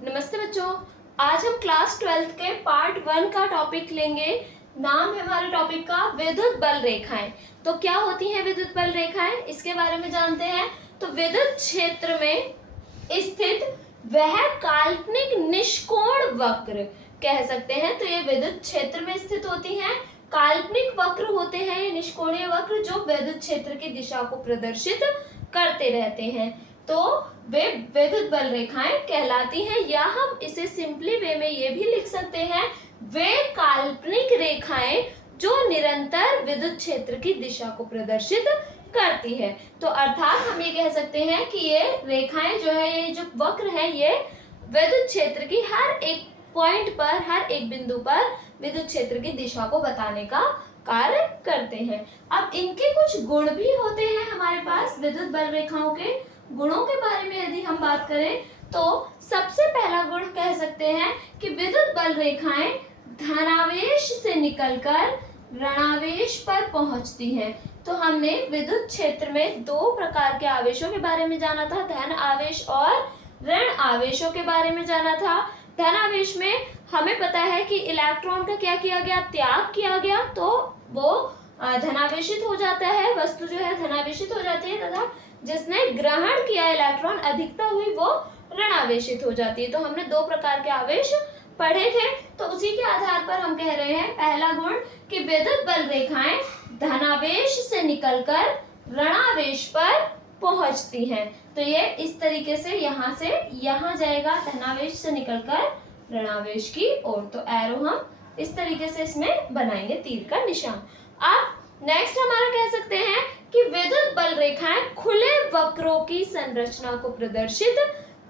नमस्ते बच्चों। आज हम क्लास 12th के पार्ट 1 का टॉपिक लेंगे। नाम है हमारे टॉपिक का विद्युत बल रेखाएं। तो क्या होती हैं विद्युत बल रेखाएं, इसके बारे में जानते हैं। तो विद्युत क्षेत्र में स्थित वह काल्पनिक निष्कोण वक्र कह सकते हैं। तो ये विद्युत क्षेत्र में स्थित होती हैं, काल्पनिक वक्र होते हैं ये निष्कोणीय वक्र जो विद्युत क्षेत्र की दिशा को प्रदर्शित करते रहते हैं। तो वे विद्युत बल रेखाएं कहलाती हैं, या हम इसे सिंपली वे में ये भी लिख सकते हैं, वे काल्पनिक रेखाएं जो निरंतर विद्युत क्षेत्र की दिशा को प्रदर्शित करती है। तो अर्थात हम ये कह सकते हैं कि ये रेखाएं जो है, ये जो वक्र है, ये विद्युत क्षेत्र की हर एक पॉइंट पर, हर एक बिंदु पर विद्युत क्षेत्र की दिशा को बताने का कार्य करते हैं। अब इनके कुछ गुण भी होते हैं हमारे पास। विद्युत बल रेखाओं के गुणों के बारे में यदि हम बात करें तो सबसे पहला गुण कह सकते हैं कि विद्युत बल रेखाएं धनावेश से निकलकर ऋणावेश पर पहुंचती हैं। तो हमने विद्युत क्षेत्र में दो प्रकार के आवेशों के बारे में जाना था, धन आवेश और ऋण आवेशों के बारे में जाना था। धन आवेश में हमें पता है कि इलेक्ट्रॉन का क्या किया गया, त्याग किया गया, तो वो धनावेशित हो जाता है, वस्तु जो है धनावेशित हो जाती है, तथा जिसने ग्रहण किया इलेक्ट्रॉन अधिकता हुई वो ऋणावेशित हो जाती है। तो हमने दो प्रकार के आवेश पढ़े थे। तो उसी के आधार पर हम कह रहे हैं पहला गुण कि विद्युत बल रेखाएं धनावेश से निकलकर ऋणावेश पर पहुंचती हैं। तो ये इस तरीके से यहाँ जाएगा, धनावेश से निकलकर ऋणावेश की ओर। तो एरो हम इस तरीके से इसमें बनाएंगे, तीर का निशान। अब नेक्स्ट हमारा कह सकते हैं कि विद्युत बल रेखाएं खुले वक्रों की संरचना को प्रदर्शित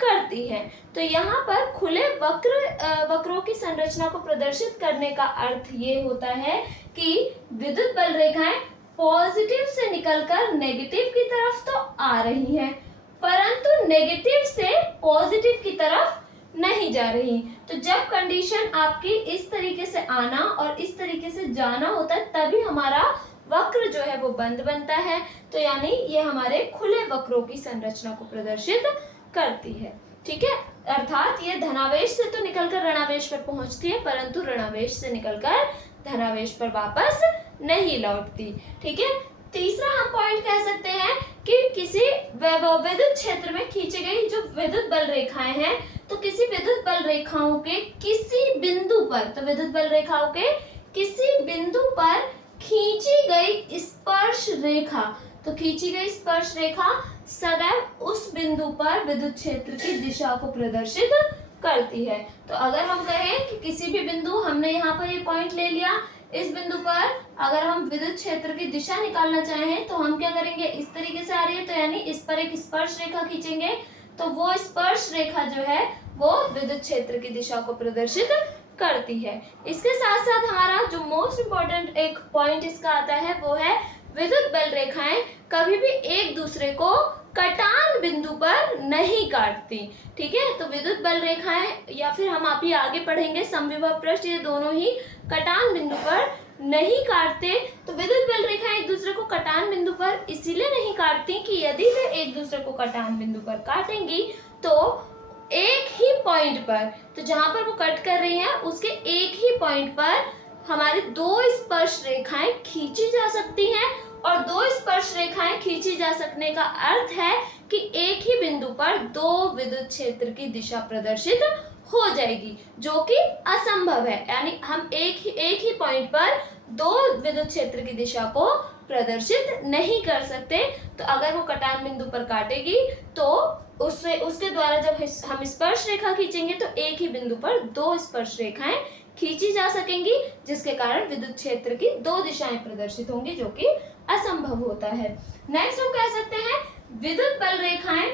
करती है। तो यहाँ पर खुले वक्रों की संरचना को प्रदर्शित करने का अर्थ ये होता है कि विद्युत बल रेखाएं पॉजिटिव से निकलकर नेगेटिव की तरफ तो आ रही हैं, परंतु नेगेटिव से पॉजिटिव की तरफ नहीं जा रही। तो जब कंडीशन आपकी इस तरीके से आना और इस तरीके से जाना होता है, तभी हमारा वक्र जो है वो बंद बनता है। तो यानी ये हमारे खुले वक्रों की संरचना को प्रदर्शित करती है। ठीक है, अर्थात ये धनावेश से तो निकलकर ऋणावेश पर पहुंचती है, परंतु ऋणावेश से निकलकर धनावेश पर वापस नहीं लौटती। ठीक है, तीसरा हम पॉइंट कह सकते हैं कि किसी विद्युत क्षेत्र में खींची गई जो विद्युत बल रेखाएं हैं, तो किसी विद्युत बल रेखाओं के किसी बिंदु पर, तो विद्युत बल रेखाओं के किसी बिंदु पर खींची गई स्पर्श रेखा, तो खींची गई स्पर्श रेखा सदैव उस बिंदु पर विद्युत क्षेत्र की दिशा को प्रदर्शित करती है। तो अगर हम कहें कि किसी भी बिंदु, हमने यहाँ पर ये पॉइंट ले लिया, इस बिंदु पर अगर हम विद्युत क्षेत्र की दिशा निकालना चाहें तो हम क्या करेंगे, इस तरीके से आ रही है, तो यानी इस पर एक स्पर्श रेखा खींचेंगे, तो वो स्पर्श रेखा जो है वो विद्युत क्षेत्र की दिशा को प्रदर्शित करती है। इसके साथ साथ हमारा जो मोस्ट इम्पोर्टेंट एक पॉइंट इसका आता है वो है विद्युत बल रेखाएं कभी भी एक दूसरे को कटान बिंदु पर नहीं काटती। ठीक है, तो विद्युत बल रेखाएं, या फिर हम आप ही आगे पढ़ेंगे समविभव पृष्ठ, ये दोनों ही कटान बिंदु पर नहीं काटते। तो विद्युत बल रेखाएं एक दूसरे को कटान बिंदु पर इसीलिए नहीं काटती कि यदि वे एक दूसरे को कटान बिंदु पर काटेंगी तो एक ही पॉइंट पर, तो जहां पर वो कट कर रही हैं उसके एक ही पॉइंट पर हमारी दो स्पर्श रेखाएं खींची जा सकती हैं, और दो स्पर्श रेखाएं खींची जा सकने का अर्थ है कि एक ही बिंदु पर दो विद्युत क्षेत्र की दिशा प्रदर्शित हो जाएगी, जो कि असंभव है। यानी हम एक ही पॉइंट पर दो विद्युत क्षेत्र की दिशा को प्रदर्शित नहीं कर सकते। तो अगर वो कटान बिंदु पर काटेगी तो उसके द्वारा जब हम स्पर्श रेखा खींचेंगे तो एक ही बिंदु पर दो स्पर्श रेखाएं खींची जा सकेंगी, जिसके कारण विद्युत क्षेत्र की दो दिशाएं प्रदर्शित होंगी, जो कि असंभव होता है। नेक्स्ट हम कह सकते हैं विद्युत बल रेखाएं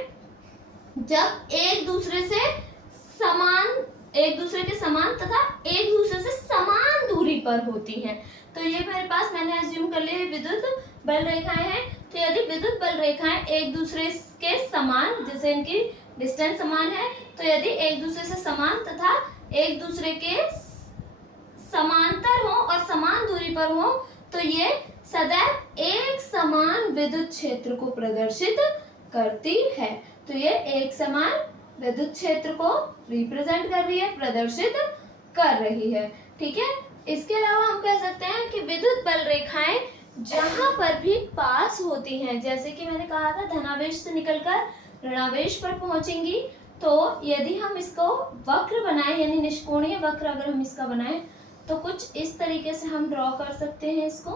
जब एक दूसरे के समान तथा एक दूसरे से समान दूरी पर होती हैं। तो ये मेरे पास मैंने अज्यूम कर लिया विद्युत बल रेखाएं हैं। तो यदि विद्युत बल रेखाएं एक दूसरे के समान, जैसे इनकी डिस्टेंस समान है, तो यदि एक दूसरे से समान तथा एक दूसरे के समांतर हो और समान दूरी पर हो, तो ये सदैव एक समान विद्युत क्षेत्र को प्रदर्शित करती है। तो ये एक समान विद्युत क्षेत्र को रिप्रेजेंट कर रही है, प्रदर्शित कर रही है। ठीक है, इसके अलावा हम कह सकते हैं कि विद्युत बल रेखाएं जहां पर भी पास होती हैं, जैसे कि मैंने कहा था धनावेश से निकलकर ऋणावेश पर पहुंचेंगी, तो यदि हम इसको वक्र बनाएं यानी निष्कोणीय वक्र अगर हम इसका बनाएं तो कुछ इस तरीके से हम ड्रॉ कर सकते हैं इसको।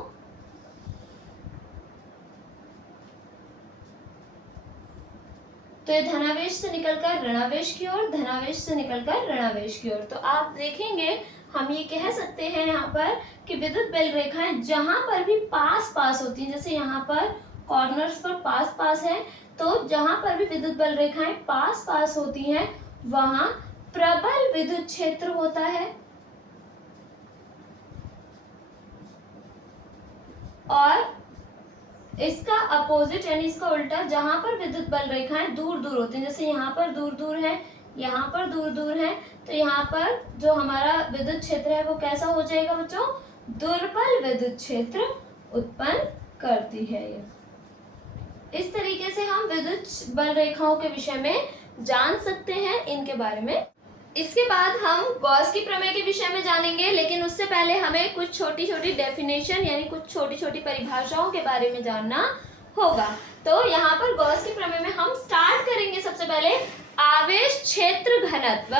तो ये धनावेश से निकलकर ऋणावेश की ओर, धनावेश से निकलकर ऋणावेश की ओर। तो आप देखेंगे हम ये कह सकते हैं यहाँ पर कि विद्युत बल रेखाएं जहां पर भी पास पास होती हैं, जैसे यहाँ पर कॉर्नर्स पर पास पास है, तो जहां पर भी विद्युत बल रेखाएं पास पास होती हैं वहां प्रबल विद्युत क्षेत्र होता है और इसका अपोजिट यानी इसका उल्टा, जहां पर विद्युत बल रेखाएं दूर दूर होती हैं, जैसे यहाँ पर दूर दूर है, यहाँ पर दूर दूर है, तो यहाँ पर जो हमारा विद्युत क्षेत्र है वो कैसा हो जाएगा बच्चों, दुर्बल विद्युत क्षेत्र उत्पन्न करती है ये। इस तरीके से हम विद्युत बल रेखाओं के विषय में जान सकते हैं इनके बारे में। इसके बाद हम गॉस की प्रमेय के विषय में जानेंगे, लेकिन उससे पहले हमें कुछ छोटी छोटी डेफिनेशन यानी कुछ छोटी छोटी परिभाषाओं के बारे में जानना होगा। तो यहाँ पर गॉस की प्रमेय में हम स्टार्ट करेंगे सबसे पहले आवेश क्षेत्र घनत्व,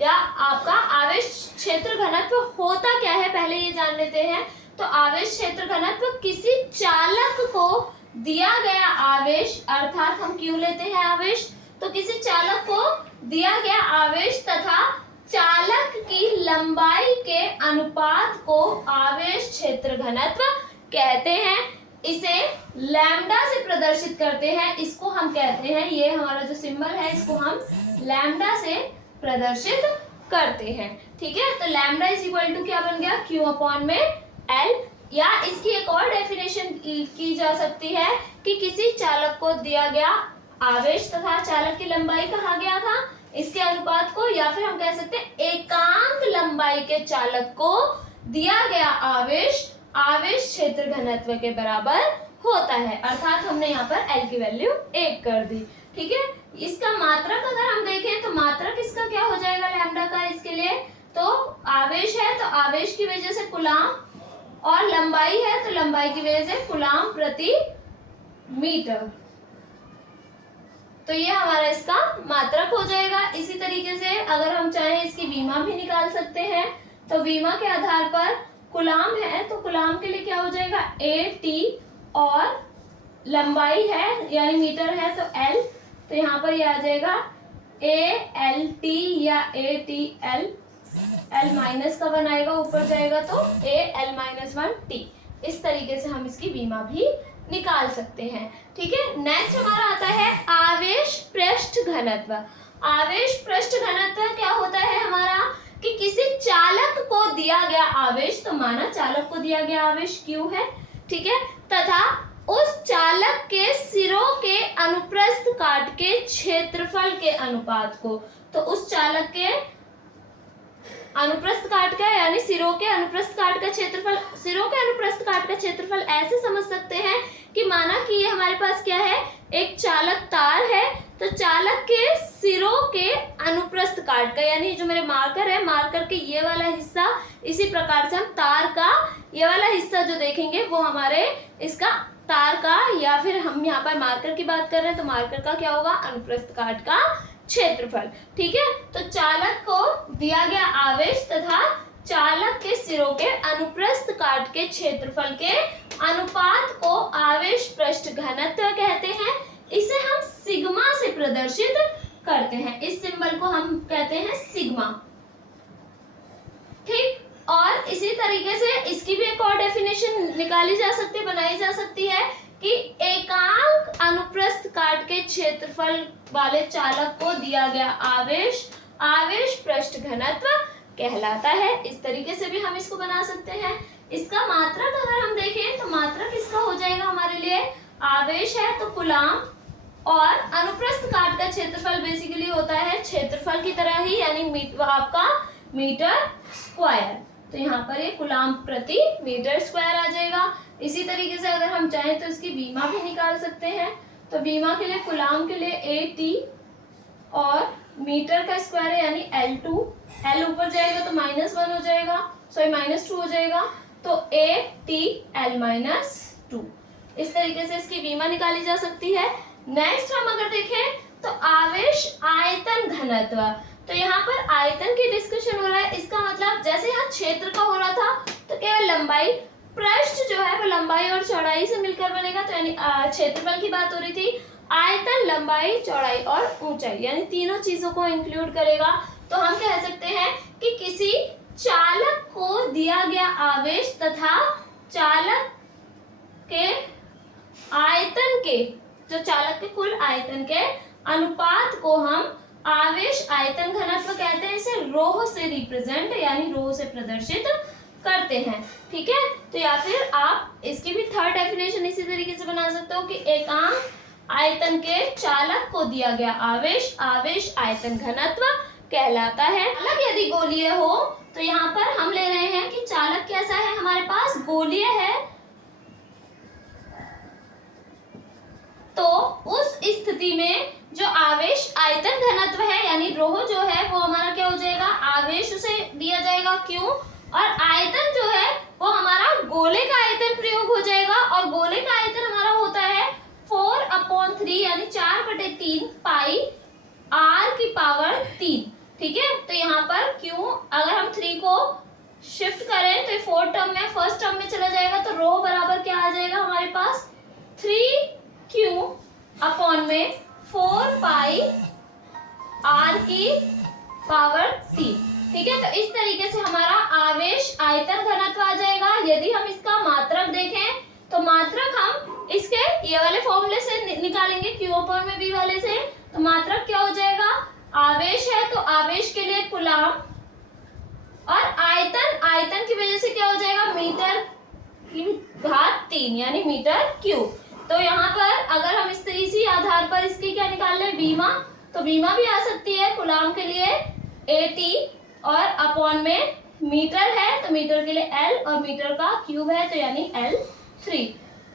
या आपका आवेश क्षेत्र घनत्व होता क्या है पहले ये जान लेते हैं। तो आवेश क्षेत्र घनत्व किसी चालक को दिया गया आवेश, अर्थात हम क्यों लेते हैं आवेश, तो किसी चालक को दिया गया आवेश तथा चालक की लंबाई के अनुपात को आवेश क्षेत्र घनत्व कहते हैं। इसे लैम्डा से प्रदर्शित करते हैं, इसको हम कहते हैं, ये हमारा जो सिंबल है इसको हम लैम्डा से प्रदर्शित करते हैं। ठीक है, तो लैम्डा इज इक्वल टू क्या बन गया, क्यू अपॉन में एल, या इसकी एक और डेफिनेशन की जा सकती है कि किसी चालक को दिया गया आवेश तथा चालक की लंबाई कहा गया था इसके अनुपात को, या फिर हम कह सकते हैं एकांक लंबाई के चालक को दिया गया आवेश आवेश क्षेत्र घनत्व के बराबर होता है, अर्थात हमने यहाँ पर एल की वैल्यू 1 कर दी। ठीक है, इसका मात्रक अगर हम देखें तो मात्रक इसका क्या हो जाएगा लैम्डा का, इसके लिए तो आवेश है तो आवेश की वजह से कूलाम, और लंबाई है तो लंबाई की वजह से कूलाम प्रति मीटर, तो ये हमारा इसका मात्रक हो जाएगा। इसी तरीके से अगर हम चाहें इसकी विमा भी निकाल सकते हैं, तो विमा के आधार पर कूलाम है तो कूलाम के लिए क्या हो जाएगा AT, और लंबाई है यानी मीटर है तो L, तो यहाँ पर ये आ जाएगा ALT या ATL, L माइनस का बनाएगा ऊपर जाएगा तो AL-1T। इस तरीके से हम इसकी विमा भी निकाल सकते हैं। ठीक है, नेक्स्ट हमारा आता है आवेश पृष्ठ घनत्व। आवेश पृष्ठ घनत्व क्या होता है हमारा कि किसी चालक को दिया गया आवेश, तो माना चालक को दिया गया आवेश Q है, ठीक है, तथा उस चालक के सिरों के अनुप्रस्थ काट के क्षेत्रफल के अनुपात को, तो उस चालक के अनुप्रस्थ काट का यानी सिरों के अनुप्रस्थ काट का क्षेत्रफल, सिरों के अनुप्रस्थ काट का क्षेत्रफल ऐसे समझ सकते हैं कि माना कि ये हमारे पास क्या है, एक चालक तार है, तो चालक के सिरों के अनुप्रस्थ काट का यानी जो मेरे मार्कर है, मार्कर के ये वाला हिस्सा, इसी प्रकार से हम तार का ये वाला हिस्सा जो देखेंगे वो हमारे इसका तार का, या फिर हम यहाँ पर मार्कर की बात कर रहे हैं तो मार्कर का क्या होगा, अनुप्रस्थ काट का क्षेत्रफल। ठीक है, तो चालक को दिया गया आवेश तथा चालक के सिरों के अनुप्रस्थ काट के क्षेत्रफल के अनुपात को आवेश पृष्ठ घनत्व कहते हैं। इसे हम सिग्मा से प्रदर्शित करते हैं, इस सिंबल को हम कहते हैं सिग्मा। ठीक, और इसी तरीके से इसकी भी एक और डेफिनेशन निकाली जा सकती है, बनाई जा सकती है कि एकांक अनुप्रस्थ काट के क्षेत्रफल वाले चालक को दिया गया आवेश आवेश पृष्ठ घनत्व कहलाता है। इस तरीके से भी हम इसको बना सकते हैं। इसका मात्रक अगर हम देखें तो मात्रक इसका हो जाएगा हमारे लिए, आवेश है तो कूलाम, और अनुप्रस्थ काट का क्षेत्रफल बेसिकली होता है क्षेत्रफल की तरह ही यानी आपका मीटर स्क्वायर, तो यहाँ पर ये कूलाम प्रति मीटर स्क्वायर आ जाएगा। इसी तरीके से अगर हम चाहें तो इसकी विमा भी निकाल सकते हैं, तो विमा के लिए कूलाम के लिए AT और मीटर का स्क्वायर है यानी L2, L ऊपर जाएगा तो -1 हो जाएगा, सॉरी -2 हो जाएगा, तो ATL-2। इस तरीके से इसकी विमा निकाली जा सकती है। नेक्स्ट हम अगर देखें तो आवेश आयतन घनत्व, तो यहाँ पर आयतन की डिस्कशन हो रहा है। इसका मतलब जैसे यहाँ क्षेत्र का हो रहा था तो केवल लंबाई, पृष्ठ जो है वो लंबाई और चौड़ाई से मिलकर बनेगा, तो यानी क्षेत्रफल की बात हो रही थी। आयतन लंबाई, चौड़ाई और ऊंचाई यानी तीनों चीजों को इंक्लूड करेगा। तो हम कह सकते हैं कि किसी चालक को दिया गया आवेश तथा चालक के आयतन के, जो चालक के कुल आयतन के अनुपात को हम आवेश आयतन घनत्व कहते हैं। इसे रो से रिप्रेजेंट यानी रो से प्रदर्शित करते हैं। ठीक है, तो या फिर आप इसकी भी थर्ड डेफिनेशन इसी तरीके से बना सकते हो कि एकांक आयतन के चालक को दिया गया आवेश आवेश आयतन घनत्व कहलाता है। चालक यदि गोलीय हो तो यहाँ पर हम ले रहे हैं कि चालक कैसा है, हमारे पास गोलीय है, तो उस स्थिति में जो आवेश आयतन घनत्व है यानी रो जो है वो हमारा क्या हो जाएगा, आवेश उसे दिया जाएगा Q, और आयतन जो है वो हमारा गोले का आयतन प्रयोग हो जाएगा, और गोले का आयतन हमारा होता है 4/3 यानी 4/3 पाई r⁻3। ठीक है, तो यहाँ पर Q अगर हम 3 को शिफ्ट करें तो 4 टर्म में फर्स्ट टर्म में चला जाएगा, तो रो बराबर क्या आ जाएगा हमारे पास 3Q/4 पाई r⁻3। ठीक है, तो इस तरीके से हमारा आवेश आयतन घनत्व आ जाएगा। यदि हम इसका मात्रक देखें तो मात्रक हम इसके ये वाले फॉर्मूले से निकालेंगे, Q/V वाले से। तो मात्रक क्या हो जाएगा, आवेश है तो आवेश के लिए कूलाम, और आयतन, आयतन की वजह से क्या हो जाएगा, मीटर की घात 3 यानी मीटर क्यूब। तो यहाँ पर अगर हम इस इसी आधार पर इसकी क्या निकाल लें, विमा, तो विमा भी आ सकती है कूलाम के लिए AT, और अपॉन में मीटर है तो मीटर के लिए L, और मीटर का क्यूब है तो यानी L3।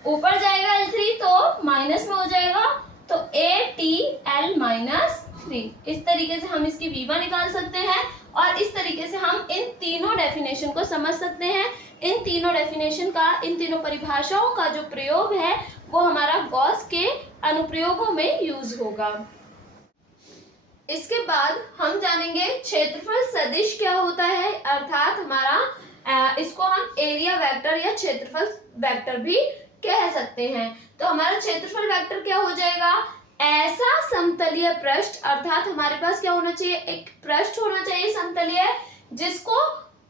ऊपर जाएगा L3 तो माइनस में हो जाएगा, तो ATL-3। इस तरीके से हम इसकी विमा निकाल सकते हैं, और इस तरीके से हम इन तीनों डेफिनेशन को समझ सकते हैं। इन तीनों डेफिनेशन का, इन तीनों परिभाषाओं का जो प्रयोग है वो हमारा गॉस के अनुप्रयोगों में यूज होगा। इसके बाद हम जानेंगे क्षेत्रफल सदिश क्या होता है, अर्थात हमारा इसको हम एरिया वेक्टर या क्षेत्रफल वेक्टर भी कह सकते हैं। तो हमारा क्षेत्रफल वेक्टर क्या हो जाएगा, ऐसा समतलीय पृष्ठ, अर्थात हमारे पास क्या होना चाहिए, एक पृष्ठ होना चाहिए समतलीय, जिसको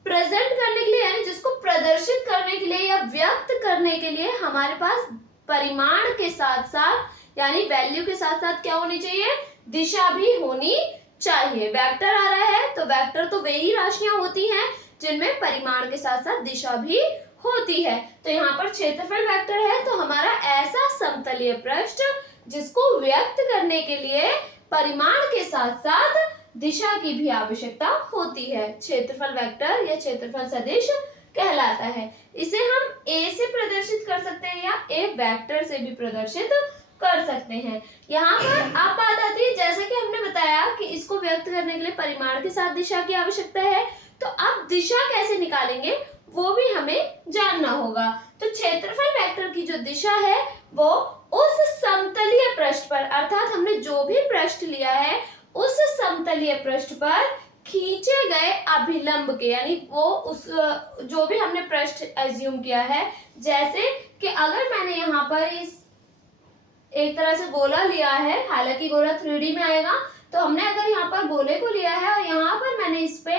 प्रेजेंट करने के लिए यानी जिसको प्रदर्शित करने के लिए या व्यक्त करने के लिए हमारे पास परिमाण के साथ साथ यानी वैल्यू के साथ साथ क्या होनी चाहिए, दिशा भी होनी चाहिए। वेक्टर आ रहा है तो वेक्टर तो वे ही राशियां होती हैं जिनमें परिमाण के साथ साथ दिशा भी होती है। तो यहाँ पर क्षेत्रफल वेक्टर है तो हमारा ऐसा समतलीय पृष्ठ जिसको व्यक्त करने के लिए परिमाण के साथ साथ दिशा की भी आवश्यकता होती है, क्षेत्रफल वेक्टर या क्षेत्रफल सदिश कहलाता है। इसे हम A से प्रदर्शित कर सकते हैं या A वेक्टर से भी प्रदर्शित कर सकते हैं। यहाँ पर अब बात आती है, जैसे कि हमने बताया कि इसको व्यक्त करने के लिए परिमाण के साथ दिशा की आवश्यकता है, तो अब दिशा कैसे निकालेंगे वो भी हमें जानना होगा। तो क्षेत्रफल वेक्टर की जो दिशा है वो उस समतलीय पृष्ठ पर, अर्थात हमने जो भी पृष्ठ लिया है उस समतलीय पृष्ठ पर खींचे गए अभिलंब के, यानी वो उस जो भी हमने पृष्ठ एज्यूम किया है, जैसे कि अगर मैंने यहाँ पर इस एक तरह से गोला लिया है, हालांकि गोला 3D में आएगा, तो हमने अगर यहाँ पर गोले को लिया है और यहाँ पर मैंने इस पे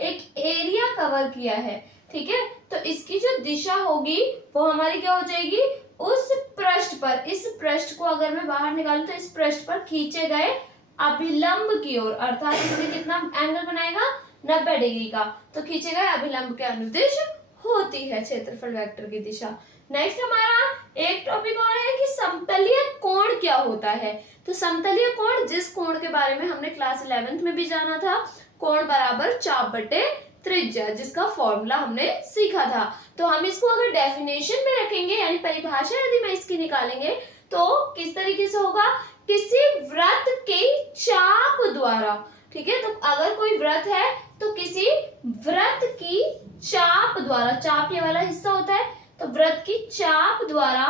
एक एरिया कवर किया है, ठीक है, तो इसकी जो दिशा होगी वो हमारी क्या हो जाएगी, उस पृष्ठ पर, इस पृष्ठ को अगर मैं बाहर निकालूं तो इस पृष्ठ पर खींचे गए अभिलंब की ओर, अर्थात इससे कितना एंगल बनाएगा, 90 डिग्री का, तो खींचे गए अभिलंब के अनुदिश होती है क्षेत्रफल वेक्टर की दिशा। नेक्स्ट हमारा एक टॉपिक और है कि समतलीय कोण क्या होता है। तो समतलीय कोण, जिस कोण के बारे में हमने क्लास 11th में भी जाना था, कोण बराबर चाप बटे त्रिज्या, जिसका फॉर्मूला हमने सीखा था। तो हम इसको अगर डेफिनेशन में रखेंगे यानी परिभाषा यदि मैं इसकी निकालेंगे तो किस तरीके से होगा किसी वृत्त के चाप द्वारा, ठीक है। तो अगर कोई वृत्त है तो किसी वृत्त की चाप द्वारा, चाप ये वाला हिस्सा होता है, तो वृत्त की चाप द्वारा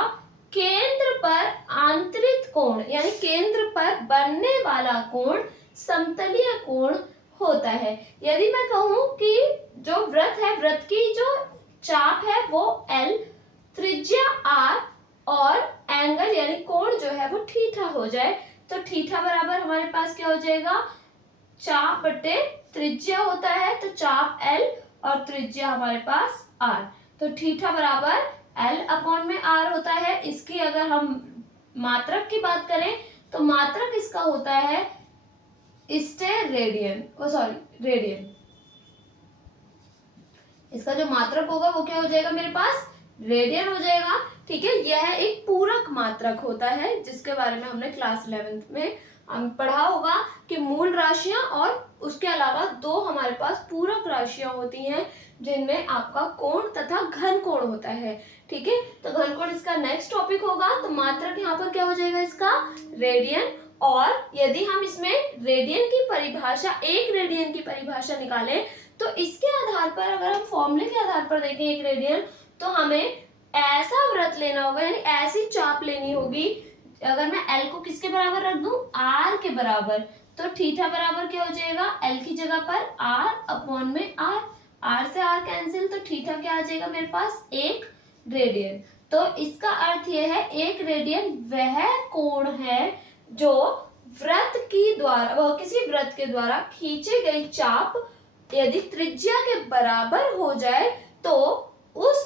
केंद्र पर आंतरिक कोण यानी केंद्र पर बनने वाला कोण समतलीय कोण होता है। यदि मैं कहूं कि जो वृत्त है, वृत्त की जो चाप है वो L, त्रिज्या R और एंगल यानी कोण जो है वो थीटा हो जाए, तो थीटा बराबर हमारे पास क्या हो जाएगा, चाप बटे त्रिज्या होता है, तो चाप L और त्रिज्या हमारे पास R, तो थीटा बराबर L अपॉन में R होता है। इसकी अगर हम मात्रक की बात करें तो मात्रक इसका होता है रेडियन, रेडियन। इसका जो मात्रक होगा वो क्या हो जाएगा, मेरे पास रेडियन हो जाएगा, ठीक है। यह एक पूरक मात्रक होता है जिसके बारे में हमने क्लास 11th में पढ़ा होगा कि मूल राशियां और उसके अलावा दो हमारे पास पूरक राशियां होती हैं जिनमें आपका कोण तथा घन कोण होता है, ठीक है। तो घन कोण इसका नेक्स्ट टॉपिक होगा। तो मात्रक यहाँ पर क्या हो जाएगा, इसका रेडियन। और यदि हम इसमें रेडियन की परिभाषा, एक रेडियन की परिभाषा निकालें तो इसके आधार पर, अगर हम फॉर्मूले के आधार पर देखें एक रेडियन, तो हमें ऐसा वृत्त लेना होगा यानी ऐसी चाप लेनी होगी। अगर मैं L को किसके बराबर रख दूं, R के बराबर, तो थीटा बराबर क्या हो जाएगा, L की जगह पर R अपॉन में R, R से R कैंसिल, तो थीटा क्या आ जाएगा मेरे पास, 1 रेडियन। तो इसका अर्थ यह है एक रेडियन वह कोण है जो वृत्त की द्वारा, वह किसी वृत्त के द्वारा खींचे गई चाप यदि त्रिज्या के बराबर हो जाए तो उस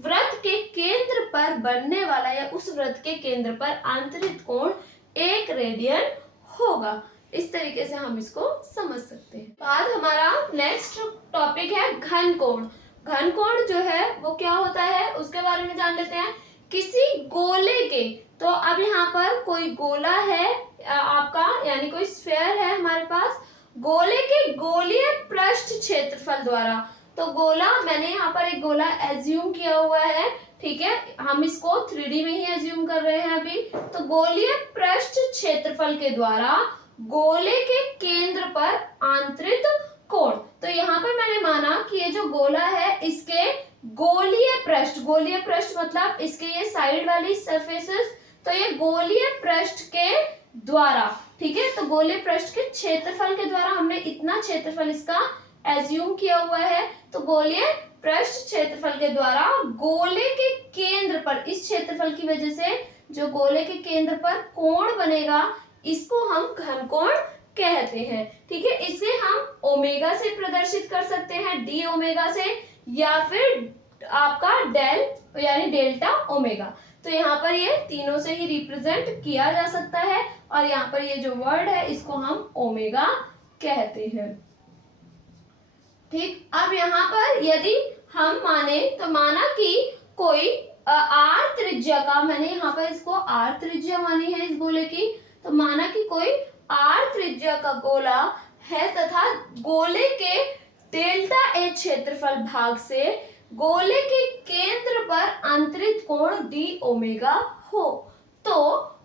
वृत्त के केंद्र पर बनने वाला या उस वृत्त के केंद्र पर आंतरिक कोण 1 रेडियन होगा। इस तरीके से हम इसको समझ सकते हैं। बाद हमारा नेक्स्ट टॉपिक है घन कोण। घन कोण जो है वो क्या होता है उसके बारे में जान लेते हैं। किसी गोले के, तो अब यहाँ पर कोई गोला है आपका, यानी कोई स्फीयर है हमारे पास, गोले के गोलीय पृष्ठ क्षेत्रफल द्वारा, तो गोला, मैंने यहाँ पर एक गोला एज्यूम किया हुआ है, ठीक है, हम इसको 3D में ही एज्यूम कर रहे हैं अभी। तो गोलीय पृष्ठ क्षेत्रफल के द्वारा गोले के केंद्र पर आंतरिक कोण, तो यहाँ पर मैंने माना कि ये जो गोला है इसके गोलीय पृष्ठ मतलब इसके ये साइड वाली सरफेसेस, तो ये गोलीय पृष्ठ के द्वारा, ठीक है, तो गोलीय पृष्ठ के क्षेत्रफल के द्वारा हमने इतना क्षेत्रफल इसका एज्यूम किया हुआ है। तो गोलीय पृष्ठ क्षेत्रफल के द्वारा गोले के केंद्र पर, इस क्षेत्रफल की वजह से जो गोले के केंद्र पर कोण बनेगा इसको हम घन कोण कहते हैं, ठीक है। इसे हम ओमेगा से प्रदर्शित कर सकते हैं, डी ओमेगा से, या फिर आपका डेल यानी डेल्टा ओमेगा। तो यहाँ पर ये तीनों से ही रिप्रेजेंट किया जा सकता है और यहाँ पर ये जो वर्ड है इसको हम ओमेगा कहते हैं, ठीक। अब यहाँ पर यदि हम माने, तो माना कि कोई R त्रिज्या का, मैंने यहाँ पर इसको R त्रिज्या मानी है इस गोले की, तो माना कि कोई R त्रिज्या का गोला है तथा गोले के डेल्टा A क्षेत्रफल भाग से गोले के केंद्र पर आंतरिक कोण d ओमेगा हो, तो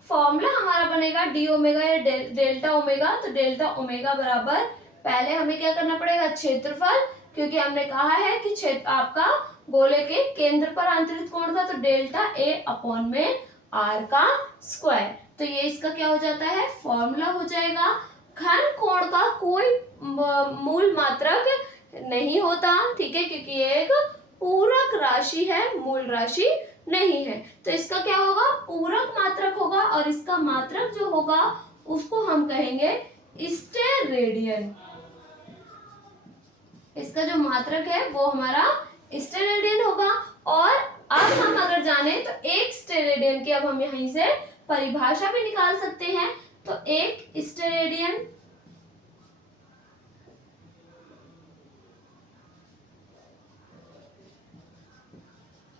फॉर्मूला हमारा बनेगा d ओमेगा या डेल्टा ओमेगा। तो डेल्टा ओमेगा बराबर, पहले हमें क्या करना पड़ेगा, क्षेत्रफल, क्योंकि हमने कहा है कि क्षेत्र आपका गोले के केंद्र पर आंतरिक कोण था, तो डेल्टा A अपॉन में R का स्क्वायर, तो ये इसका क्या हो जाता है, फॉर्मूला हो जाएगा। घन कोण का कोई मूल मात्रक नहीं होता, ठीक है, क्योंकि ये एक पूरक राशि है, मूल राशि नहीं है, तो इसका क्या होगा, पूरक मात्रक होगा, और इसका मात्रक जो होगा उसको हम कहेंगे स्टेरेडियन। इसका जो मात्रक है वो हमारा स्टेरेडियन होगा। और अब हम अगर जाने तो एक स्टेरेडियन की अब हम यहीं से परिभाषा भी निकाल सकते हैं। तो एक स्टेरेडियन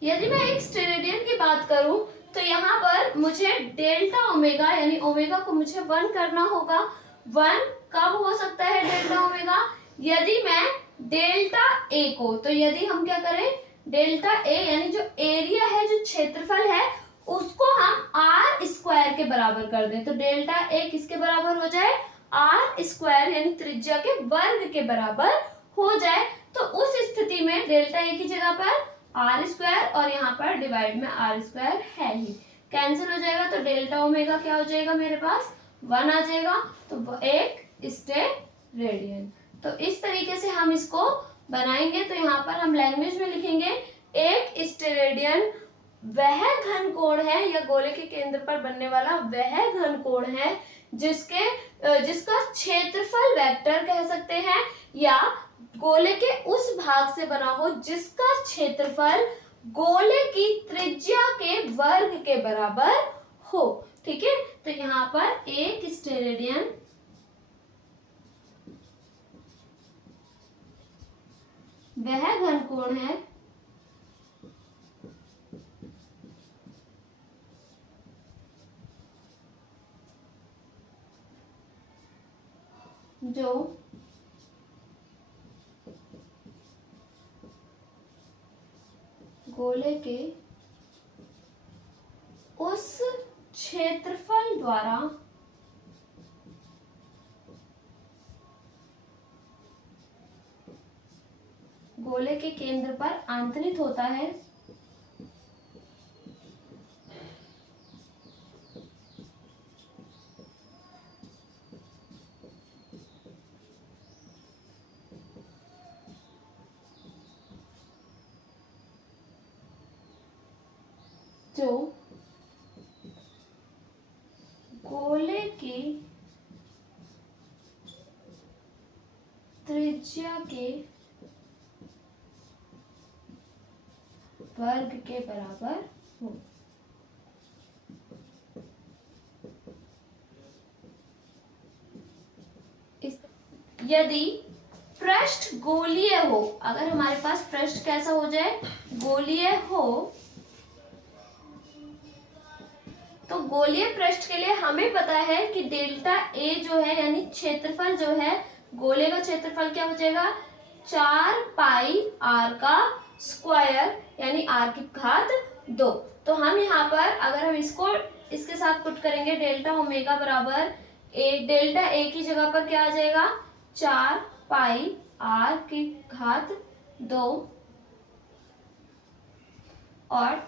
यदि मैं एक स्टेरेडियन की बात करूं तो यहाँ पर मुझे डेल्टा ओमेगा यानी ओमेगा को मुझे 1 करना होगा। 1 कब हो सकता है डेल्टा ओमेगा, यदि मैं डेल्टा ए को, तो यदि हम क्या करें, डेल्टा ए यानी जो एरिया है, जो क्षेत्रफल है, उसको हम आर स्क्वायर के बराबर कर दें, तो डेल्टा ए किसके बराबर हो जाए, आर स्क्वायर यानी त्रिज्या के वर्ग के बराबर हो जाए। तो उस स्थिति में डेल्टा ए की जगह पर आर स्क्वायर और यहाँ पर डिवाइड में आर स्क्वायर है ही, कैंसिल हो जाएगा, तो डेल्टा ओमेगा क्या हो जाएगा मेरे पास 1 आ जाएगा, तो एक स्टेरेडियन। तो इस तरीके से हम इसको बनाएंगे। तो यहाँ पर हम लैंग्वेज में लिखेंगे एक स्टेरेडियन वह घन कोण है या गोले के केंद्र पर बनने वाला वह घन कोण है जिसका क्षेत्रफल वेक्टर कह सकते हैं, या गोले के उस भाग से बना हो जिसका क्षेत्रफल गोले की त्रिज्या के वर्ग के बराबर हो। ठीक है, तो यहाँ पर एक स्टेरेडियन वह घन कोण है जो गोले के उस क्षेत्रफल द्वारा गोले के केंद्र पर आंतरित होता है, जो गोले की त्रिज्या के वर्ग के बराबर हो। यदि पृष्ठ गोलीय हो, अगर हमारे पास पृष्ठ कैसा हो जाए, गोलीय हो, तो गोलीय पृष्ठ के लिए हमें पता है कि डेल्टा ए जो है यानी क्षेत्रफल जो है, गोले का क्षेत्रफल क्या हो जाएगा 4 पाई आर का स्क्वायर यानी आर की घात 2। तो हम यहाँ पर अगर हम इसको इसके साथ पुट करेंगे, डेल्टा ओमेगा बराबर डेल्टा ए की जगह पर क्या आ जाएगा 4 पाई आर की घात 2 और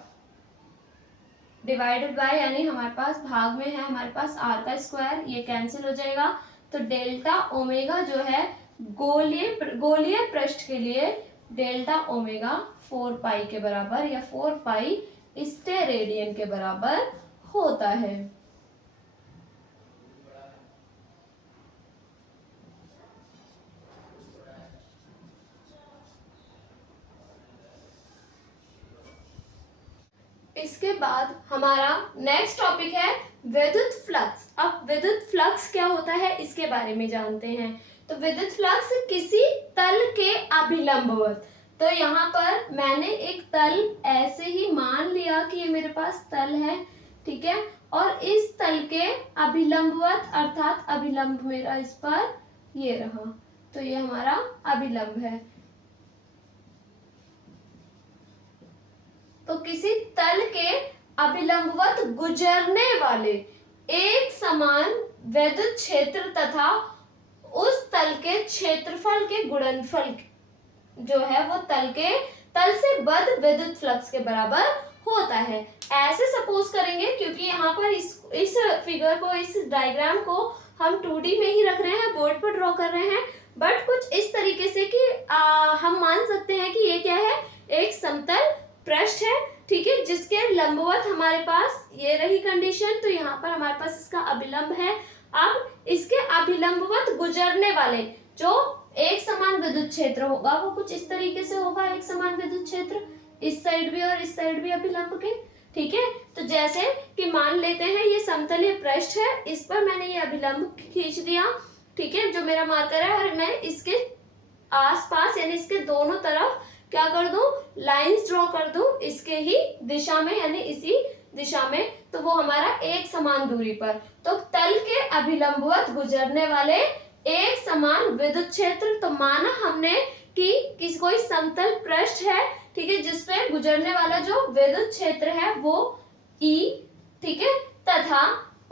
डिवाइडेड बाय यानी हमारे पास भाग में है हमारे पास आर का स्क्वायर, ये कैंसिल हो जाएगा। तो डेल्टा ओमेगा जो है गोलीय पृष्ठ के लिए डेल्टा ओमेगा 4 पाई के बराबर या 4 पाई स्टेरेडियन के बराबर होता है। इसके बाद हमारा नेक्स्ट टॉपिक है विद्युत फ्लक्स। अब विद्युत फ्लक्स क्या होता है इसके बारे में जानते हैं। तो विद्युत फ्लक्स किसी तल के अभिलंबवत, तो यहाँ पर मैंने एक तल ऐसे ही मान लिया कि ये मेरे पास तल है, ठीक है, और इस तल के अभिलंबवत अर्थात अभिलंब मेरा इस पर ये रहा, तो ये हमारा अभिलंब है। तो किसी तल के अभिलंबवत गुजरने वाले एक समान विद्युत क्षेत्र तथा उस तल के क्षेत्रफल के गुणनफल जो है वो तल से बद्ध विद्युत फ्लक्स के बराबर होता है। ऐसे सपोज करेंगे, क्योंकि यहाँ पर इस फिगर को, इस डायग्राम को हम 2D में ही रख रहे हैं, बोर्ड पर ड्रॉ कर रहे हैं, बट कुछ इस तरीके से कि हम मान सकते हैं कि ये क्या है, एक समतल पृष्ठ है, ठीक है, जिसके लंबवत हमारे पास ये रही कंडीशन, तो यहाँ पर हमारे पास इसका अभिलंब है। अब इसके अभिलंबवत गुजरने वाले जो एक समान विद्युत क्षेत्र होगा वो कुछ इस तरीके से होगा, एक समान विद्युत क्षेत्र इस साइड भी और इस साइड भी अभिलंब के, ठीक है। तो जैसे कि मान लेते हैं ये समतलीय पृष्ठ है, इस पर मैंने ये अभिलंब खींच दिया, ठीक है, जो मेरा मार्कर है, और मैं इसके आसपास यानी इसके दोनों तरफ क्या कर दूं, लाइंस ड्रॉ कर दूं इसके ही दिशा में यानी इसी दिशा में, तो वो हमारा एक समान दूरी पर। तो तल के अभिलंबवत गुजरने वाले एक समान विद्युत क्षेत्र, तो माना हमने कि कोई समतल पृष्ठ है, ठीक है, जिसपे गुजरने वाला जो विद्युत क्षेत्र है वो ई, ठीक है, तथा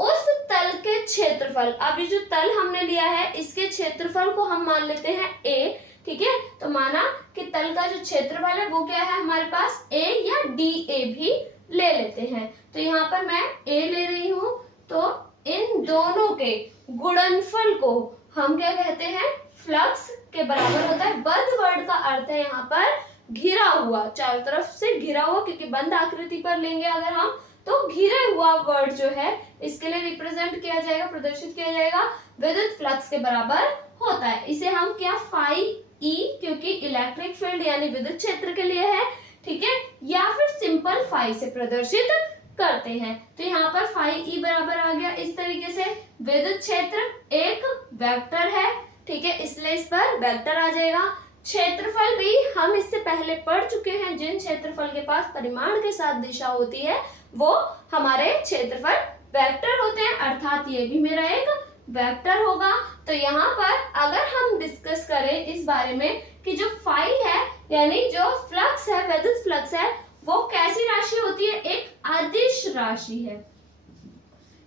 उस तल के क्षेत्रफल, अभी जो तल हमने लिया है इसके क्षेत्रफल को हम मान लेते हैं ए, ठीक है। तो माना कि तल का जो क्षेत्रफल है वो क्या है हमारे पास ए या डी ए भी ले लेते हैं। तो यहाँ पर मैं ए ले रही हूं, तो इन दोनों के गुणनफल को हम क्या कहते हैं, फ्लक्स के बराबर होता है। बद्ध वर्ड का अर्थ है यहाँ पर घिरा हुआ, चारों तरफ से घिरा हुआ, क्योंकि बंद आकृति पर लेंगे अगर हम तो घिरे हुआ वर्ड जो है इसके लिए रिप्रेजेंट किया जाएगा, प्रदर्शित किया जाएगा विद्युत फ्लक्स के बराबर होता है। इसे हम क्या फाई ई, क्योंकि इलेक्ट्रिक फील्ड यानी विद्युत क्षेत्र के लिए है, ठीक है, या फिर सिंपल फाई से प्रदर्शित करते हैं। तो यहाँ पर फाई ई बराबर आ गया इस तरीके से। विद्युत क्षेत्र एक वेक्टर है, ठीक है, इसलिए इस पर वेक्टर आ जाएगा। क्षेत्रफल भी हम इससे पहले पढ़ चुके हैं, जिन क्षेत्रफल के पास परिमाण के साथ दिशा होती है वो हमारे क्षेत्रफल वेक्टर होते हैं, अर्थात ये भी मेरा एक वेक्टर होगा। तो यहाँ पर अगर हम डिस्कस करें इस बारे में कि जो फाई है यानी जो फ्लक्स है, विद्युत फ्लक्स है, वो कैसी राशि होती है, एक अदिश राशि है।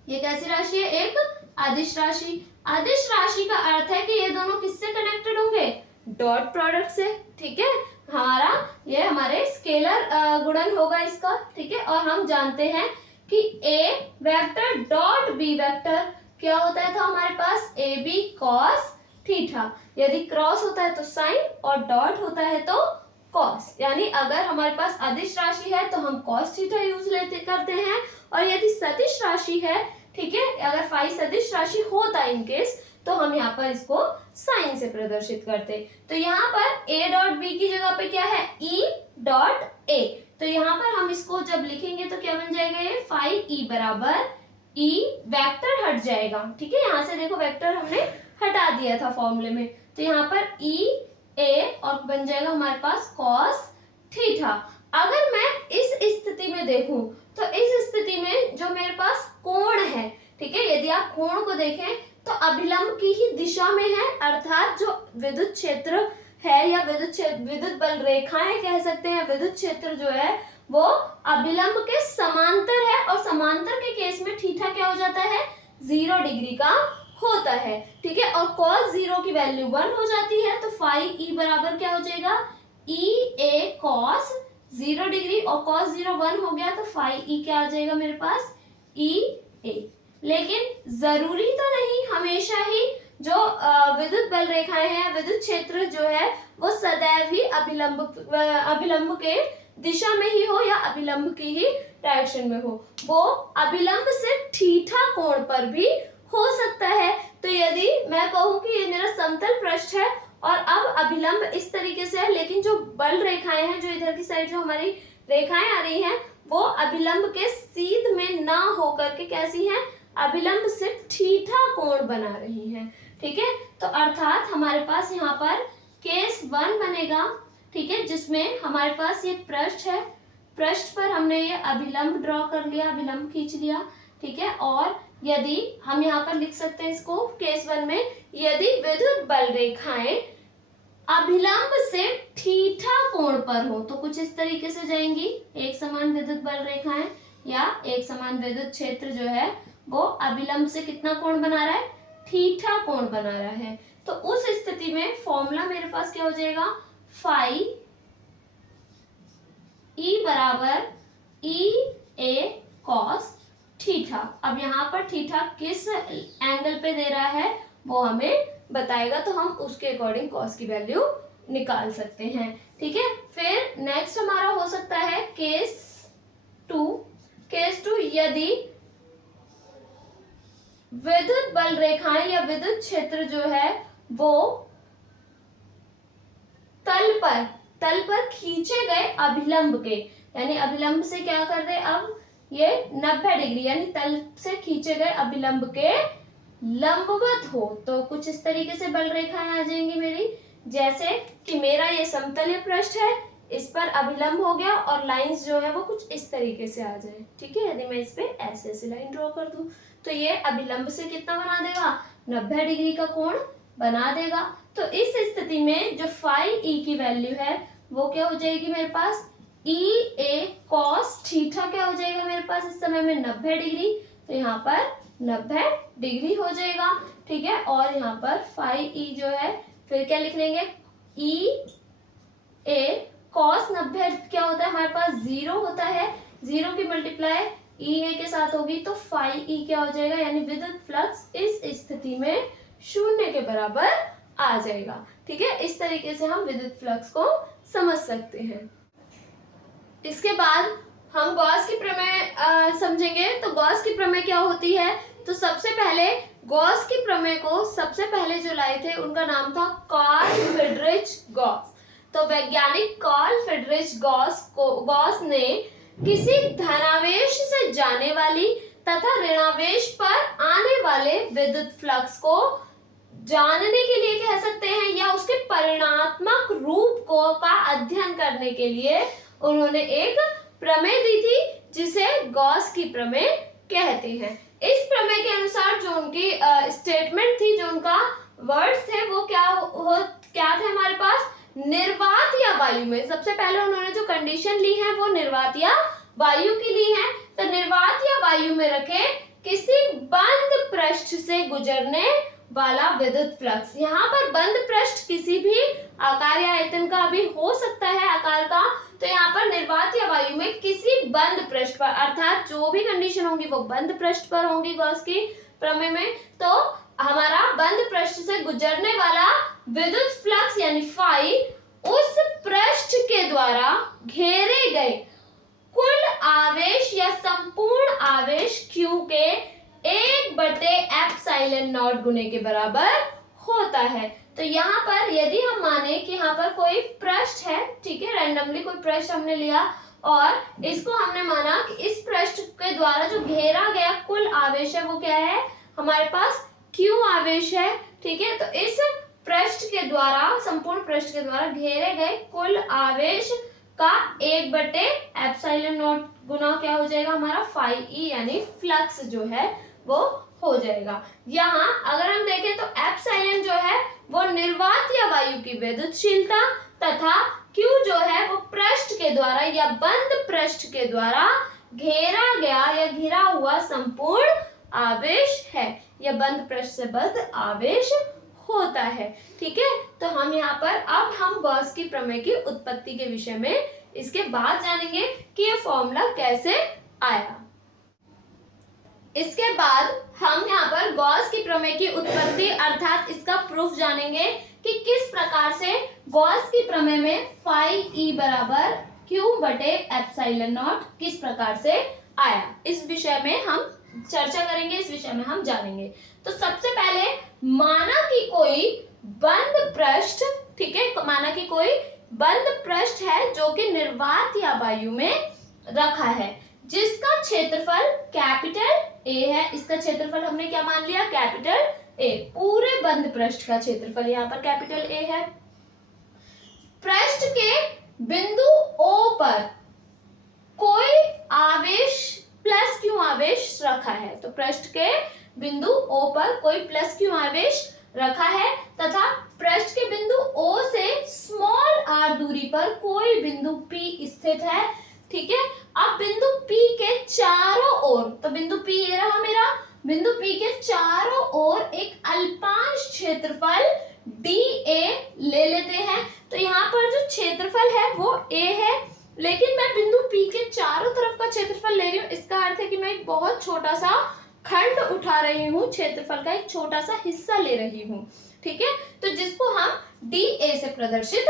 ये कैसी राशि है, एक अदिश राशि। अदिश राशि का अर्थ है कि ये दोनों किससे कनेक्टेड होंगे, डॉट प्रोडक्ट से, ठीक है। हमारा ये हमारे स्केलर गुणन होगा इसका, ठीक है। और हम जानते हैं कि ए वेक्टर डॉट बी वेक्टर क्या होता है, था हमारे पास ए बी कॉस थीटा। यदि क्रॉस होता है तो साइन और डॉट होता है तो कॉस, यानी अगर हमारे पास अदिश राशि है तो हम कॉस थीटा यूज करते हैं, और यदि सदिश राशि है, ठीक है, अगर फाई सदिश राशि होता है इनकेस, तो हम यहाँ पर इसको साइन से प्रदर्शित करते। तो यहाँ पर a डॉट बी की जगह पे क्या है, e डॉट a। तो यहाँ पर हम इसको जब लिखेंगे तो क्या बन जाएगा, ये फाई e बराबर e, वेक्टर हट जाएगा, ठीक है। यहाँ से देखो वेक्टर हमने हटा दिया था फॉर्मूले में, तो यहाँ पर e a और बन जाएगा हमारे पास cos थीटा। अगर मैं इस स्थिति में देखूं तो इस स्थिति में जो मेरे पास कोण है, ठीक है, यदि आप कोण को देखें तो अभिलंब की ही दिशा में है, अर्थात जो विद्युत क्षेत्र है या विद्युत बल रेखाएं कह सकते हैं, विद्युत क्षेत्र जो है वो अभिलंब के समांतर है, और समांतर के केस में थीटा क्या हो जाता है, 0 डिग्री का होता है, ठीक है। और cos 0 की वैल्यू 1 हो जाती है, तो फाई ई बराबर क्या हो जाएगा, ई ए cos 0 डिग्री, और cos 0 1 हो गया तो फाई ई क्या आ जाएगा मेरे पास, ई ए। लेकिन जरूरी तो नहीं हमेशा ही जो विद्युत बल रेखाएं हैं, विद्युत क्षेत्र जो है वो सदैव ही अभिलंब के दिशा में ही हो या अभिलंब की ही डायरेक्शन में हो, वो अभिलंब से थीटा कोण पर भी हो सकता है। तो यदि मैं कहूं कि ये मेरा समतल पृष्ठ है और अब अभिलंब इस तरीके से है, लेकिन जो बल रेखाएं हैं, जो इधर की साइड जो हमारी रेखाएं आ रही हैं, वो अभिलंब के सीध में ना होकर के कैसी हैं, अभिलंब से थीटा कोण बना रही हैं, ठीक है। तो अर्थात हमारे पास यहाँ पर केस 1 बनेगा, ठीक है, जिसमें हमारे पास ये पृष्ठ है, पृष्ठ पर हमने ये अभिलंब ड्रॉ कर लिया, अभिलंब खींच लिया, ठीक है। और यदि हम यहाँ पर लिख सकते हैं इसको केस 1 में, यदि विद्युत बल रेखाएं अभिलंब से थीटा कोण पर हो तो कुछ इस तरीके से जाएंगी, एक समान विद्युत बल रेखाएं या एक समान विद्युत क्षेत्र जो है वो अभिलंब से कितना कोण बना रहा है, थीटा कोण बना रहा है। तो उस स्थिति में फॉर्मूला मेरे पास क्या हो जाएगा, फाई ई बराबर ई ए कॉस थीटा। अब यहाँ पर थीटा किस एंगल पे दे रहा है वो हमें बताएगा, तो हम उसके अकॉर्डिंग कॉस की वैल्यू निकाल सकते हैं, ठीक है। फिर नेक्स्ट हमारा हो सकता है केस 2। केस 2, यदि विद्युत बल रेखाएं या विद्युत क्षेत्र जो है वो तल पर खींचे गए अभिलंब के, यानी अभिलंब से क्या कर रहे, अब ये 90 डिग्री यानी तल से खींचे गए अभिलंब के लंबवत हो, तो कुछ इस तरीके से बल रेखाएं आ जाएंगी मेरी, जैसे कि मेरा ये समतलीय पृष्ठ है, इस पर अभिलंब हो गया और लाइंस जो है वो कुछ इस तरीके से आ जाए, ठीक है। यदि मैं इस पे ऐसे लाइन ड्रॉ कर दूं तो ये अभिलंब से कितना बना देगा, 90 डिग्री का कोण बना देगा। तो इस स्थिति में जो फाई ई की वैल्यू है वो क्या हो जाएगी मेरे पास, ई ए कॉस थीटा क्या हो जाएगा मेरे पास इस समय में 90 डिग्री, तो यहाँ पर 90 डिग्री हो जाएगा, ठीक है। और यहाँ पर फाई ई जो है फिर क्या लिख लेंगे, ई ए कॉस 90 क्या होता है हमारे पास 0 होता है, 0 की मल्टीप्लाई ई ए के साथ होगी तो फाई ई क्या हो जाएगा, यानी विद्युत फ्लक्स इस स्थिति में 0 के बराबर आ जाएगा, ठीक है। इस तरीके से हम विद्युत फ्लक्स को समझ सकते हैं। इसके बाद हम गॉस की प्रमेय समझेंगे। तो गॉस की प्रमेय क्या होती है, तो सबसे पहले गॉस की प्रमेय को सबसे पहले जो लाए थे उनका नाम था कार्ल फ्रीडरिच गॉस। तो वैज्ञानिक कार्ल फ्रीडरिच गॉस ने किसी धनावेश से जाने वाली तथा ऋणावेश पर आने वाले विद्युत फ्लक्स को जानने के लिए कह सकते हैं, या उसके परिणात्मक रूप को का अध्ययन करने के लिए उन्होंने एक प्रमेय दी थी जिसे गॉस की प्रमेय कहते हैं। इस प्रमेय के अनुसार जो उनकी स्टेटमेंट थी, जो उनका वर्ड्स थे, वो क्या थे हमारे पास, निर्वात या वायु में। सबसे पहले उन्होंने जो कंडीशन ली है वो निर्वात या वायु की ली है। तो निर्वात या वायु में रखे किसी बंद पृष्ठ से गुजरने वाला विद्युत फ्लक्स। यहाँ पर बंद पृष्ठ किसी भी आकार या आयतन का भी हो सकता है आकार का, तो यहाँ पर निर्वात या वायु में किसी बंद पृष्ठ पर, अर्थात जो भी कंडीशन होंगी वो बंद पृष्ठ पर होंगी गॉस की प्रमेय में। तो हमारा बंद पृष्ठ से गुजरने वाला विद्युत फ्लक्स यानी फाई उस पृष्ठ के द्वारा घेरे गए कुल आवेश या संपूर्ण आवेश Q के 1/ε0 गुने के बराबर होता है। तो यहाँ पर यदि हम माने कि यहाँ पर कोई पृष्ठ है, ठीक है, रैंडमली कोई पृष्ठ हमने लिया और इसको हमने माना कि इस पृष्ठ के द्वारा जो घेरा गया कुल आवेश है वो क्या है, हमारे पास Q आवेश है, ठीक है। तो इस पृष्ठ के द्वारा, संपूर्ण पृष्ठ के द्वारा घेरे गए कुल आवेश का 1/ε0 गुना क्या हो जाएगा हमारा फाई ई, यानी फ्लक्स जो है वो हो जाएगा। यहाँ अगर हम देखें तो एप्सिलॉन जो है वो निर्वात या वायु की विद्युतशीलता तथा Q जो है वो पृष्ठ के द्वारा या बंद पृष्ठ के द्वारा घेरा गया या घिरा हुआ संपूर्ण आवेश है, या बंद पृष्ठ से बंद आवेश होता है, ठीक है। तो हम यहाँ पर अब हम गॉस की प्रमेय की उत्पत्ति के विषय में इसके बाद जानेंगे कि ये फॉर्मूला कैसे आया। इसके बाद हम यहाँ पर गॉस की प्रमेय की उत्पत्ति अर्थात इसका प्रूफ जानेंगे कि किस प्रकार से गॉस की प्रमेय में फाई ई बराबर Q/ε0 किस प्रकार से आया, इस विषय में हम चर्चा करेंगे, इस विषय में हम जानेंगे। तो सबसे पहले माना कि कोई बंद पृष्ठ, ठीक है, माना कि कोई बंद पृष्ठ है जो कि निर्वात या वायु में रखा है, जिसका क्षेत्रफल कैपिटल ए है। इसका क्षेत्रफल हमने क्या मान लिया, कैपिटल ए। पूरे बंद पृष्ठ का क्षेत्रफल यहाँ पर कैपिटल ए है। पृष्ठ के बिंदु O पर कोई आवेश प्लस Q आवेश रखा है। तो पृष्ठ के बिंदु O पर कोई प्लस Q आवेश रखा है तथा पृष्ठ के बिंदु O से स्मॉल r दूरी पर कोई बिंदु P स्थित है, ठीक है। अब बिंदु P के चारों ओर, तो बिंदु P ये रहा मेरा, बिंदु P के चारों ओर एक अल्पांश क्षेत्रफल dA ले लेते हैं। तो यहाँ पर जो क्षेत्रफल है वो A है, लेकिन मैं बिंदु P के चारों तरफ का क्षेत्रफल ले रही हूँ। इसका अर्थ है कि मैं एक बहुत छोटा सा खंड उठा रही हूँ, क्षेत्रफल का एक छोटा सा हिस्सा ले रही हूँ, ठीक है। तो जिसको हम dA से प्रदर्शित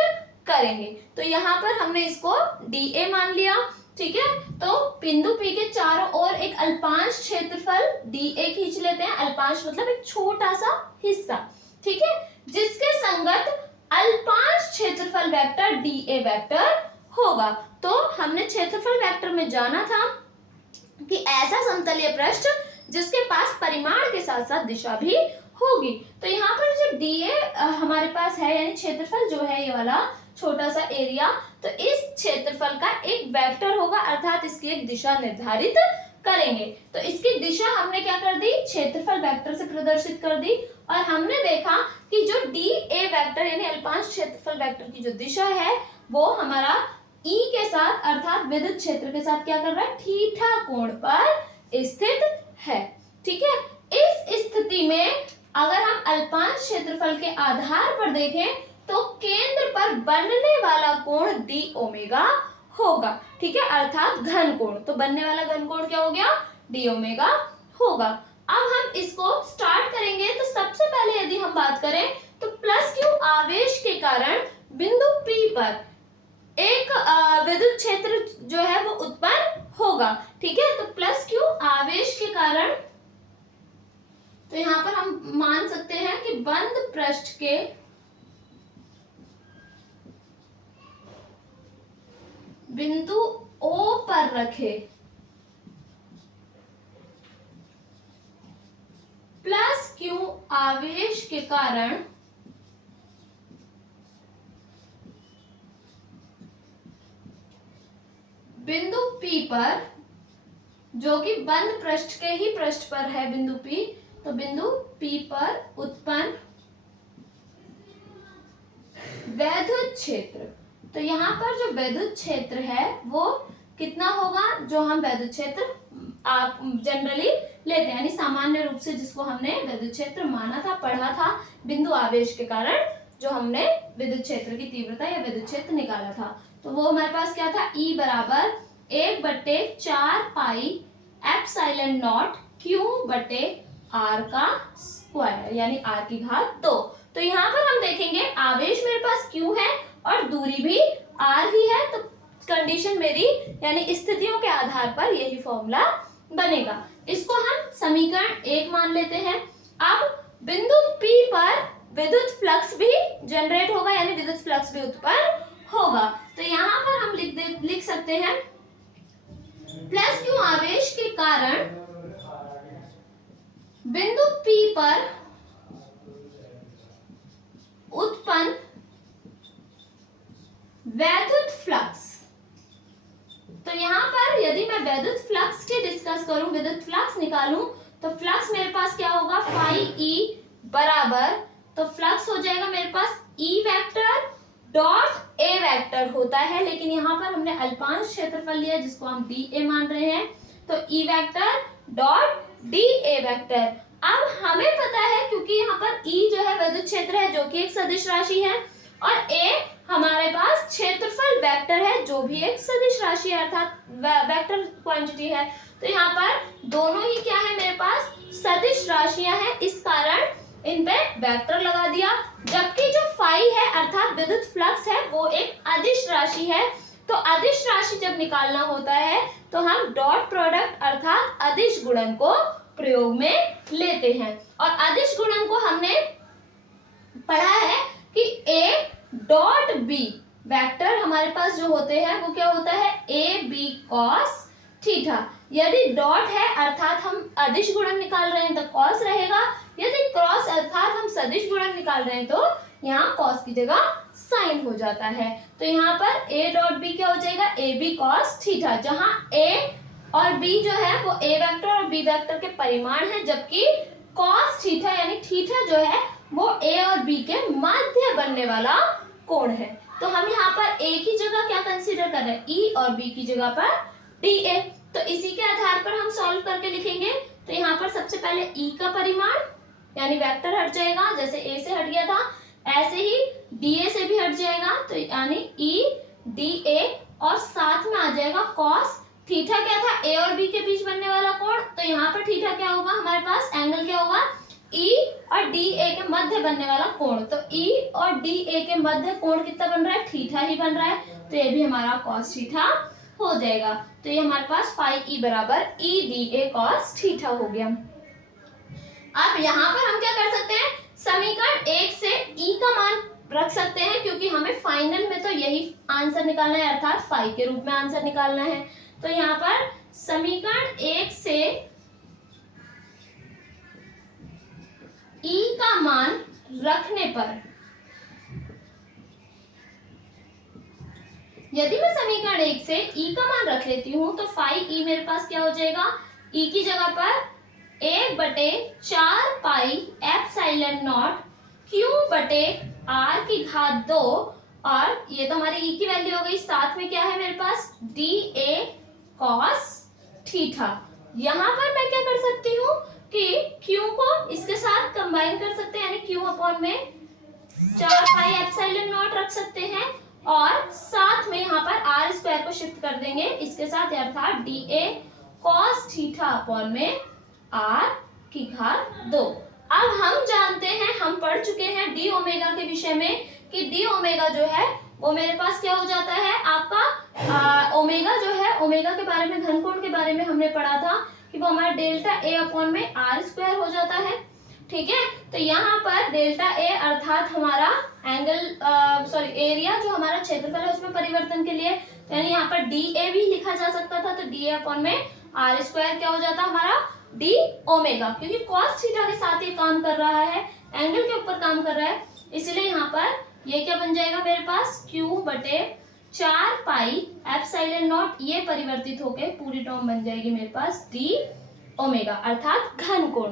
करेंगे। तो यहाँ पर हमने इसको dA मान लिया, ठीक है। तो बिंदु P के चारों ओर एक अल्पांश क्षेत्रफल dA खींच लेते हैं। अल्पांश मतलब एक छोटा सा हिस्सा, ठीक है, जिसके संगत अल्पांश क्षेत्रफल वेक्टर dA वेक्टर होगा। तो हमने क्षेत्रफल वेक्टर में जाना था कि ऐसा समतलीय पृष्ठ जिसके पास परिमाण के साथ साथ दिशा भी होगी। तो यहाँ पर जो dA हमारे पास है, यानी क्षेत्रफल जो है ये वाला छोटा सा एरिया, तो इस क्षेत्रफल का एक वेक्टर होगा, अर्थात इसकी एक दिशा निर्धारित करेंगे। तो इसकी दिशा हमने क्या कर दी, क्षेत्रफल वेक्टर से प्रदर्शित कर दी। और हमने देखा कि जो dA वेक्टर यानी अल्पांश क्षेत्रफल वेक्टर की जो दिशा है वो हमारा ई के साथ अर्थात विद्युत क्षेत्र के साथ क्या कर रहा है, थीटा कोण पर स्थित है। ठीक है, इस स्थिति में अगर हम अल्पांश क्षेत्रफल के आधार पर देखें तो केंद्र पर बनने वाला कोण डी ओमेगा होगा। ठीक है, अर्थात घन कोण, तो बनने वाला घन कोण क्या हो गया, डी ओमेगा होगा। अब हम इसको स्टार्ट करेंगे तो सबसे पहले यदि हम बात करें तो प्लस क्यू आवेश के कारण बिंदु P पर एक विद्युत क्षेत्र जो है वो उत्पन्न होगा। ठीक है, तो प्लस क्यू आवेश के कारण, तो यहां पर हम मान सकते हैं कि बंद पृष्ठ के बिंदु O पर रखे प्लस क्यू आवेश के कारण बिंदु P पर, जो कि बंद पृष्ठ के ही पृष्ठ पर है बिंदु P, तो बिंदु P पर उत्पन्न वैद्युत क्षेत्र, तो यहाँ पर जो वैद्युत क्षेत्र है वो कितना होगा, जो हम वैद्युत क्षेत्र आप जनरली लेते हैं, यानी सामान्य रूप से जिसको हमने विद्युत क्षेत्र माना था, पढ़ा था, बिंदु आवेश के कारण जो हमने विद्युत क्षेत्र की तीव्रता या विद्युत क्षेत्र निकाला था, तो वो हमारे पास क्या था, E बराबर 1/4 पाई एप्सिलॉन नॉट Q बटे R का स्क्वायर, यानी R की घात 2। तो यहाँ पर हम देखेंगे आवेश मेरे पास Q है और दूरी भी R ही है, तो कंडीशन मेरी यानी स्थितियों के आधार पर यही फॉर्मूला बनेगा। इसको हम समीकरण 1 मान लेते हैं। अब बिंदु P पर विद्युत फ्लक्स भी जनरेट होगा, यानी विद्युत फ्लक्स भी उत्पन्न होगा, तो यहाँ पर हम लिख सकते हैं प्लस क्यू आवेश के कारण बिंदु P पर उत्पन्न वैद्युत फ्लक्स। तो यहाँ पर यदि मैं वैद्युत फ्लक्स की डिस्कस करूं, विद्युत फ्लक्स निकालूं, तो फ्लक्स मेरे पास क्या होगा, फाई ई बराबर, तो फ्लक्स हो जाएगा मेरे पास e vector dot a vector होता है, लेकिन यहाँ पर हमने अल्पांश क्षेत्रफल लिया जिसको हम डी ए मान रहे हैं, तो ई vector dot D A vector. अब हमें पता है क्योंकि यहाँ पर ई जो है विद्युत क्षेत्र है जो कि एक सदिश राशि है, और ए हमारे पास क्षेत्रफल वेक्टर है जो भी एक सदिश राशि है, अर्थात वेक्टर क्वांटिटी है, तो यहाँ पर दोनों ही क्या है मेरे पास, सदिश राशियां हैं, इस कारण इन पे वेक्टर लगा दिया। जबकि जो फाई है अर्थात विद्युत फ्लक्स है वो एक अदिश राशि है, तो अदिश राशि जब निकालना होता है तो हम डॉट प्रोडक्ट अर्थात अदिश गुणन को प्रयोग में लेते हैं, और अदिश गुणन को हमने पढ़ा है कि ए डॉट बी वेक्टर हमारे पास जो होते हैं वो क्या होता है, ए बी कॉस थीटा। यदि डॉट है अर्थात हम अदिश गुणन निकाल रहे हैं तो कॉस रहेगा, यदि क्रॉस अर्थात हम सदिश गुणन निकाल रहे हैं तो यहाँ कॉस की जगह साइन हो जाता है, तो यहाँ पर ए डॉट बी क्या हो जाएगा, ए बी कॉस थीटा, जहाँ ए और बी जो है वो ए वेक्टर और बी वेक्टर के परिमाण है, जबकि कॉस थीटा यानी थीटा जो है वो ए और बी के मध्य बनने वाला कोण है। तो हम यहाँ पर ए की जगह क्या कंसीडर कर रहे हैं, ई, और बी की जगह पर डी ए, तो इसी के आधार पर हम सॉल्व करके लिखेंगे। तो यहाँ पर सबसे पहले ई का परिमाण यानी वेक्टर हट जाएगा, जैसे ए से हट गया था ऐसे ही डी ए से भी हट जाएगा, तो यानी ई डी ए, और साथ में आ जाएगा कॉस थीटा, क्या था, ए और बी के बीच बनने वाला कोण, तो यहाँ पर थीटा क्या होगा हमारे पास, एंगल क्या होगा, ई और डी ए के मध्य बनने वाला कोण, तो ई और डी ए के मध्य कोण कितना बन रहा है, थीटा ही बन रहा है, तो ये भी हमारा कॉस थीटा हो जाएगा। तो ये हमारे पास फाई ई बराबर E D A cos theta हो गया। अब यहाँ पर हम क्या कर सकते हैं, समीकरण 1 से ई का मान रख सकते हैं, क्योंकि हमें फाइनल में तो यही आंसर निकालना है, अर्थात फाई के रूप में आंसर निकालना है। तो यहाँ पर समीकरण 1 से ई का मान रखने पर, यदि मैं समीकरण 1 से ई का मान रख लेती हूं तो फाई ई मेरे पास क्या हो जाएगा, ई की जगह पर 1/4 पाई एप्सिलॉन नॉट Q बटे R की घात 2, और ये तो हमारी ई की वैल्यू हो गई, साथ में क्या है मेरे पास डी ए कॉस थीटा। यहाँ पर मैं क्या कर सकती हूँ कि क्यू को इसके साथ कंबाइन कर सकते हैं, यानी क्यू अपॉन में 4 पाई एप्सिलॉन नॉट रख सकते हैं और साथ में यहाँ पर आर स्क्वायर को शिफ्ट कर देंगे इसके साथ, अर्थात D A cos theta upon में आर की घात 2। अब हम जानते हैं, हम पढ़ चुके हैं डी ओमेगा के विषय में कि डी ओमेगा जो है वो मेरे पास क्या हो जाता है आपका ओमेगा जो है, ओमेगा के बारे में, घन कोण के बारे में हमने पढ़ा था कि वो हमारा डेल्टा ए अपॉन में आर स्क्वायर हो जाता है। ठीक है, तो यहाँ पर डेल्टा ए अर्थात हमारा एंगल एरिया जो हमारा क्षेत्रफल है उसमें परिवर्तन के लिए, तो यानी यहाँ पर डी ए भी लिखा जा सकता था, तो डी ए अपॉन में आर स्क्वायर क्या हो जाता हमारा डी ओमेगा, क्योंकि कॉस थीटा के साथ ये काम कर रहा है, एंगल के ऊपर काम कर रहा है, इसलिए यहाँ पर ये क्या बन जाएगा मेरे पास क्यू बटे 4 पाई एप्सिलॉन नॉट, ये परिवर्तित होके पूरी टर्म बन जाएगी मेरे पास डी ओमेगा अर्थात घन कोण।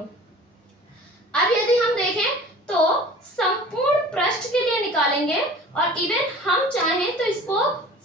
अब यदि हम देखें तो संपूर्ण पृष्ठ के लिए निकालेंगे और इवन हम चाहें तो इसको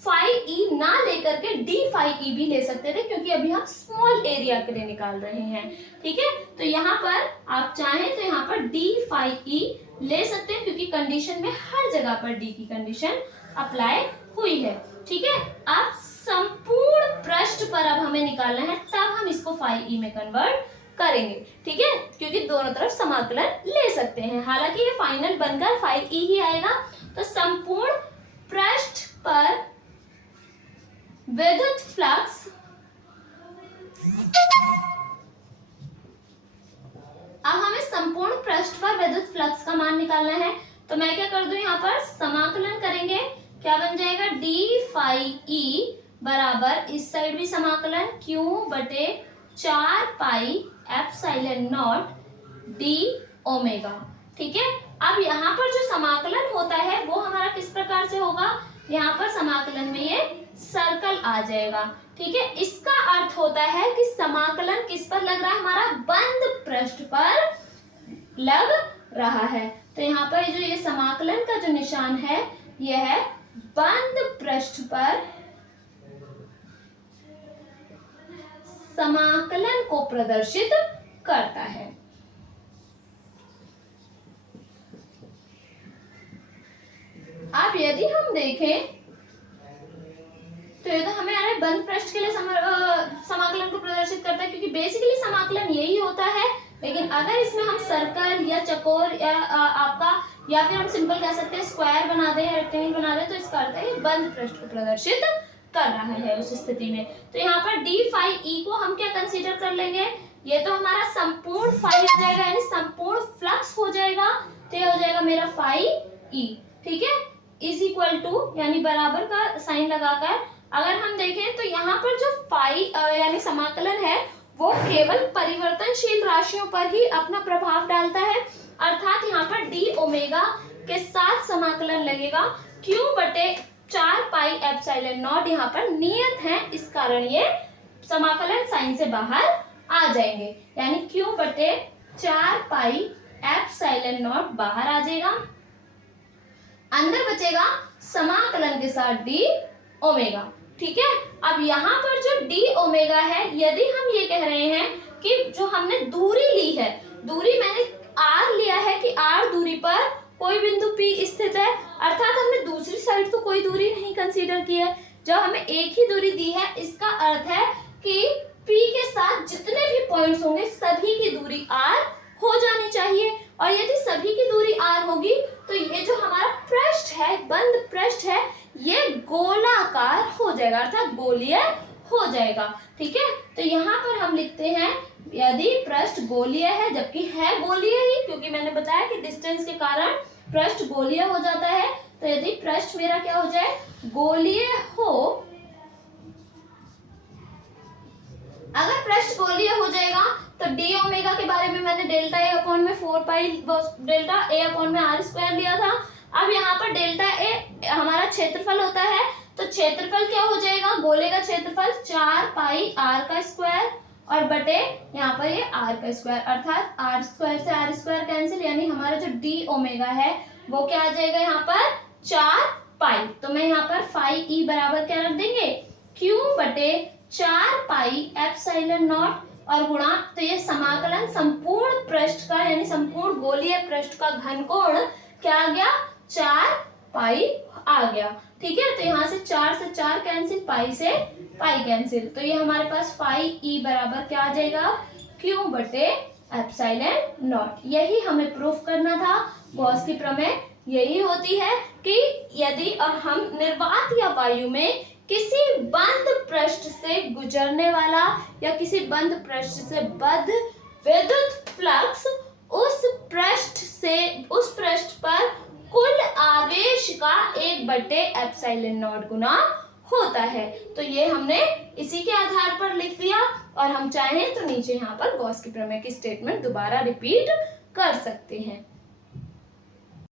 फाई ई ना लेकर के डी फाई ई भी ले सकते थे, क्योंकि अभी हम स्मॉल एरिया के लिए निकाल रहे हैं। ठीक है, तो यहाँ पर आप चाहें तो यहाँ पर डी फाई ई ले सकते हैं, क्योंकि कंडीशन में हर जगह पर डी की कंडीशन अप्लाई हुई है। ठीक है, आप संपूर्ण पृष्ठ पर अब हमें निकालना है, तब हम इसको फाई ई में कन्वर्ट करेंगे। ठीक है, क्योंकि दोनों तरफ समाकलन ले सकते हैं, हालांकि ये फाइनल बनकर फाई ई ही आएगा। तो संपूर्ण पृष्ठ पर विद्युत फ्लक्स, अब हमें संपूर्ण पृष्ठ पर विद्युत फ्लक्स का मान निकालना है, तो मैं क्या कर दूं, यहाँ पर समाकलन करेंगे, क्या बन जाएगा डी फाई ई बराबर इस साइड भी समाकलन क्यू बटे 4 pi epsilon not D omega. ठीक है, अब यहाँ पर जो समाकलन होता है वो हमारा किस प्रकार से होगा, यहाँ पर समाकलन में ये सर्कल आ जाएगा। ठीक है, इसका अर्थ होता है कि समाकलन किस पर लग रहा है, हमारा बंद पृष्ठ पर लग रहा है। तो यहाँ पर जो ये समाकलन का जो निशान है यह है बंद पृष्ठ पर समाकलन को प्रदर्शित करता है। अब यदि हम देखें तो ये तो हमें अरे बंद पृष्ठ के लिए समाकलन को प्रदर्शित करता है, क्योंकि बेसिकली समाकलन यही होता है, लेकिन अगर इसमें हम सर्कल या चकोर या आपका या फिर हम सिंपल कह सकते हैं स्क्वायर बना दें, रेक्टेंगल बना दें, तो इसका अर्थ है बंद पृष्ठ को प्रदर्शित कर रहा है उस स्थिति में। तो यहाँ पर डी फाई ई को हम क्या कंसीडर कर लेंगे, ये तो हमारा संपूर्ण फाई हो जाएगा, यानी संपूर्ण फ्लक्स हो जाएगा, तो ये हो जाएगा मेरा फाई ई। ठीक है, इज इक्वल टू यानी बराबर का साइन लगाकर अगर हम देखें तो यहाँ पर जो फाई यानी समाकलन है वो केवल परिवर्तनशील राशियों पर ही अपना प्रभाव डालता है, अर्थात यहाँ पर डी ओमेगा के साथ समाकलन लगेगा क्यू बटे 4 पाई एप्सिलॉन नॉट, यहाँ पर नियत है, इस कारण ये समाकलन साइन से बाहर आ जाएंगे, यानी क्यू बटे 4 पाई एप्सिलॉन नॉट बाहर आ जाएगा, अंदर बचेगा समाकलन के साथ डी ओमेगा। ठीक है, अब यहाँ पर जो डी ओमेगा है, यदि हम ये कह रहे हैं कि जो हमने दूरी ली है, दूरी मैंने आर लिया है कि आर दूरी पर कोई बिंदु पी स्थित है, अर्थात हमने दूसरी साइड तो कोई दूरी नहीं कंसीडर की है, जब हमें एक ही दूरी दी है, इसका अर्थ है कि पी के साथ जितने भी पॉइंट्स होंगे सभी की दूरी आर हो जानी चाहिए, और यदि सभी की दूरी आर होगी तो ये जो हमारा पृष्ठ है, बंद पृष्ठ है, ये गोलाकार हो जाएगा, अर्थात गोलीय हो जाएगा। ठीक है, तो यहाँ पर हम लिखते हैं यदि पृष्ठ गोलीय है, जबकि है गोलीय ही, क्योंकि मैंने बताया कि डिस्टेंस के कारण पृष्ठ गोलीय हो जाता है, तो यदि पृष्ठ मेरा क्या हो जाए गोलीय हो, अगर पृष्ठ गोलीय हो जाएगा तो डी ओमेगा के बारे में मैंने डेल्टा ए अपॉन में 4 पाई डेल्टा ए अपॉन में आर स्क्वायर लिया था। अब यहाँ पर डेल्टा ए हमारा क्षेत्रफल होता है, तो क्षेत्रफल क्या हो जाएगा, गोले का क्षेत्रफल 4 पाई आर का स्क्वायर और बटे यहाँ पर ये आर का स्क्वायर, अर्थात आर स्क्वायर से आर स्क्वायर कैंसिल, यानी हमारा जो डी ओमेगा है वो क्या आ जाएगा यहाँ पर 4 पाई। तो मैं यहाँ पर फाई ई बराबर क्या रख देंगे, Q बटे 4 पाई एप्सिलॉन नॉट और गुणा, तो ये समाकलन संपूर्ण पृष्ठ का यानी संपूर्ण गोलीय पृष्ठ का घनकोण क्या आ गया, 4 पाई आ गया। ठीक है, तो यहाँ से 4 से 4 कैंसिल, पाई से पाई कैंसिल, तो ये हमारे पास फाई ई बराबर क्या आ जाएगा, Q बटे एप्सिलॉन नॉट। यही हमें प्रूफ करना था। गॉस की प्रमेय यही होती है कि यदि हम निर्वात या वायु में किसी बंद पृष्ठ से गुजरने वाला या किसी बंद पृष्ठ से बद्ध विद्युत फ्लक्स उस पृष्ठ पर कुल आवेश का 1/एप्सिलॉन नॉट गुना होता है। तो ये हमने इसी के आधार पर लिख दिया और हम चाहें तो नीचे यहाँ पर गॉस की प्रमेय की स्टेटमेंट दोबारा रिपीट कर सकते हैं।